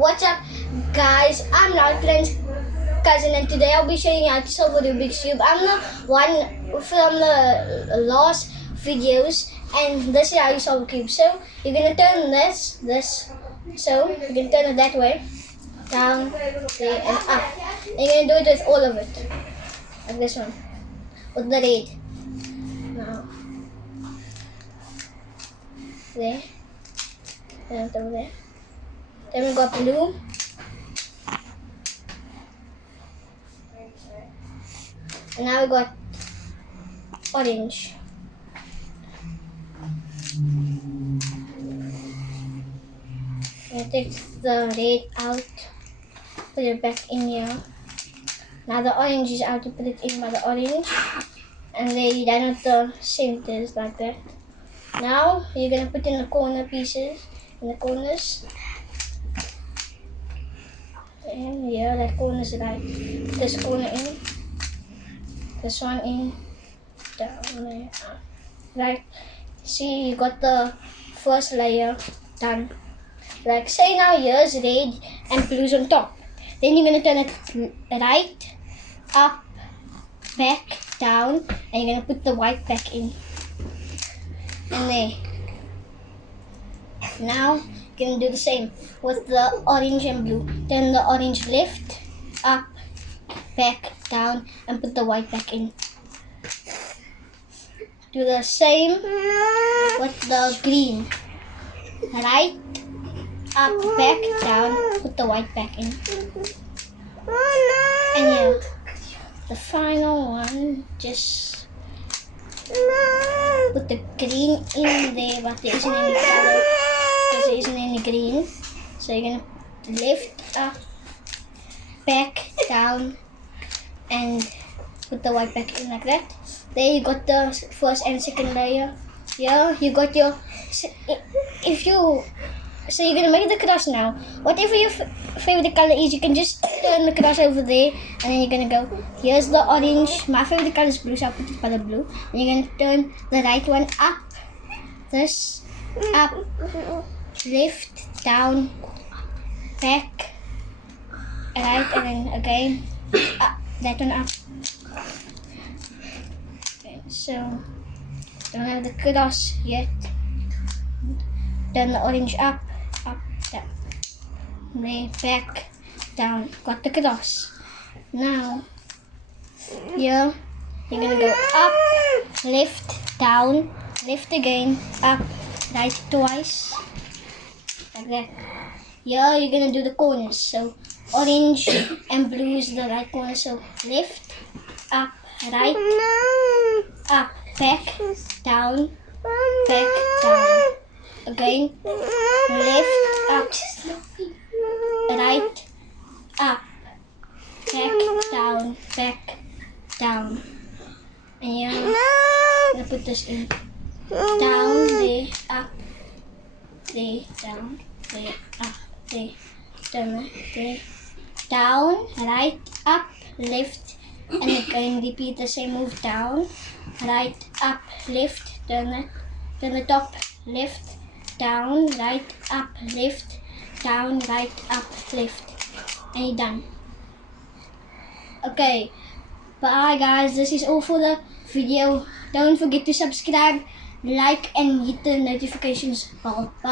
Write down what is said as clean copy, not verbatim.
What's up guys, I'm Northland's cousin and today I'll be showing you how to solve a Rubik's Cube. I'm the one from the last videos and this is how you solve a cube. So you're going to turn this, so you're going to turn it that way, down, there and up. And you're going to do it with all of it, like this one, with the red. Now, there, and over there. Then we got blue. And now we got orange. We take the red out, put it back in here. Now the orange is out, you put it in by the orange. And then you done with the centers like that. Now you're gonna put in the corner pieces, in the corners. And yeah, that corner is right. This corner in, this one in, down there, up. Right. See, you got the first layer done. Like, say now here's red and blue's on top. Then you're gonna turn it right, up, back, down, and you're gonna put the white back in. And there. Now you're gonna do the same with the orange and blue. Turn the orange left, up, back, down, and put the white back in. Do the same with the green. Right, up, back, down, put the white back in. And yeah, the final one, just put the green in there, but there isn't any color because there isn't any green. So you're gonna lift up, back, down, and put the white back in like that. There you got the first and second layer. Yeah, you got your. So you're gonna make the cross now. Whatever your favorite color is, you can just turn the cross over there, and then you're gonna go. Here's the orange. My favorite color is blue, so I'll put it by the blue. And you're gonna turn the right one up. This up, left, down, back, right, and then again up. That one up. Okay, so don't have the cross yet. Turn the orange up, down. There, back, down. Got the cross. Now, here, you're gonna go up, left, down, left again, up, right twice. Like that. Here, you're gonna do the corners. So, orange and blue is the right corner. So, left, up, right, up, back, down, back, down. Again, left, up, right, up, back, down. And yeah, I'm gonna put this in. Down, there, up, there, down, there, up, there, down, there, down, right, up, left, and again repeat the same move. Down, right, up, left, turn the top, left, down, right, up, left, down, right, up, left, and you're done. Okay, bye guys, this is all for the video. Don't forget to subscribe, like, and hit the notifications bell. Bye.